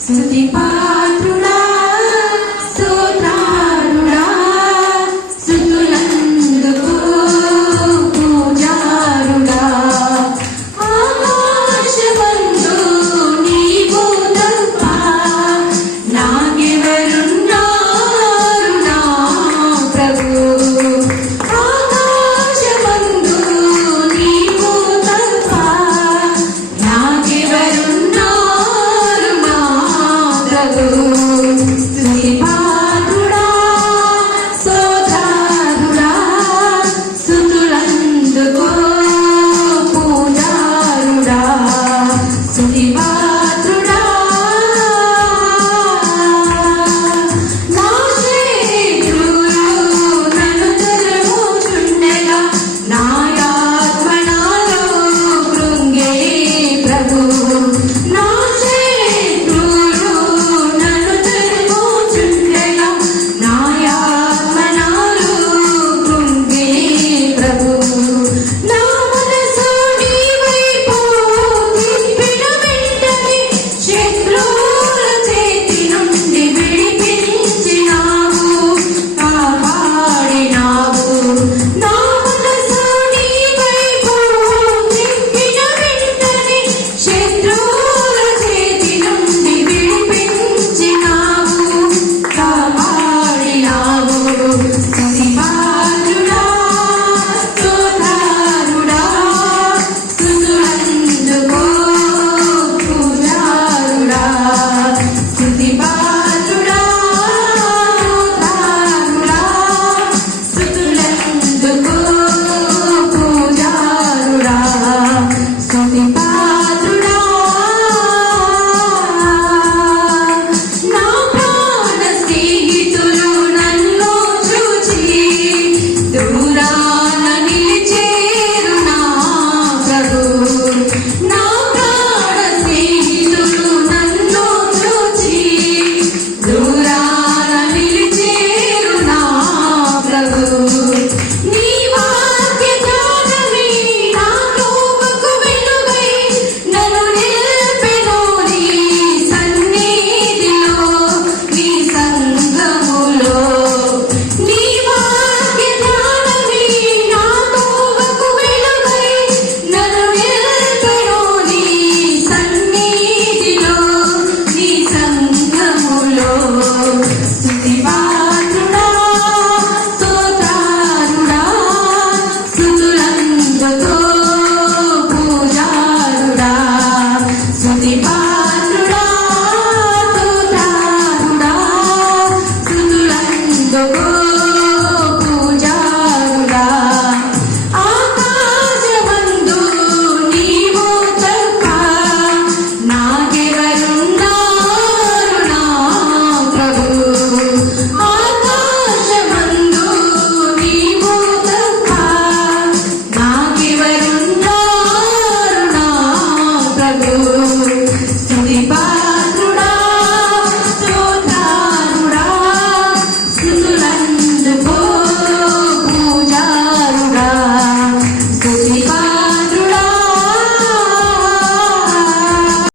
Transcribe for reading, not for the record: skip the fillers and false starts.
స్తుతి పాత్రుడా స్తోత్రారుడా స్తుతులందుకు పూజారుడా ఆకాశమందు నీవు తప్ప నాకెవరున్నారు నా ప్రభు ఆకాశమందు నీవు తప్ప నాకెవరున్నారు నా ప్రభు స్తుతి పాత్రుడా స్తోత్రారుడా స్తుతులందుకు పూజారుడా స్తుతి పాత్రుడా నా శత్రువులు నన్ను తరుముచుండగా నా ఆత్మ నాలో కృంగే ప్రభు నా శత్రువులు నన్ను తరుముచుండగా నా ఆత్మ నాలో కృంగే ప్రభు నా మనసు నీ వైపు తిప్పిన వెంటనే శత్రువుల చేతి నుండి విడిపించినావు కాపాడినావు నా మనసు నీ వైపు తిప్పిన వెంటనే శత్రువుల చేతి నుండి విడిపించినావు కాపాడినావు స్తుతి పాత్రుడా స్తోత్రారుడా స్తుతులందుకు పూజారుడా స్తుతి పాత్రుడా స్తోత్రారుడా స్తుతులందుకు పూజారుడా స్తుతి పాత్రుడా నా ప్రాణ స్నేహితులు నన్ను చూచి దూరాన నిలిచేరు నా ప్రభు నా ప్రాణ స్నేహితులు నన్ను చూచి దూరాన నిలిచేరు నా ప్రభు నీ వాక్య జ్ఞానమే నా త్రోవకు వెలుగై నన్ను నిలిపెను నీ సన్నిధిలో నీ సంఘములో నీ వాక్య జ్ఞానమే నా త్రోవకు వెలుగై నన్ను నిలిపెను నీ సన్నిధిలో నీ సంఘములో స్తుతి పాత్రుడా స్తోత్రారుడా స్తుతులందుకు పూజారుడా స్తుతి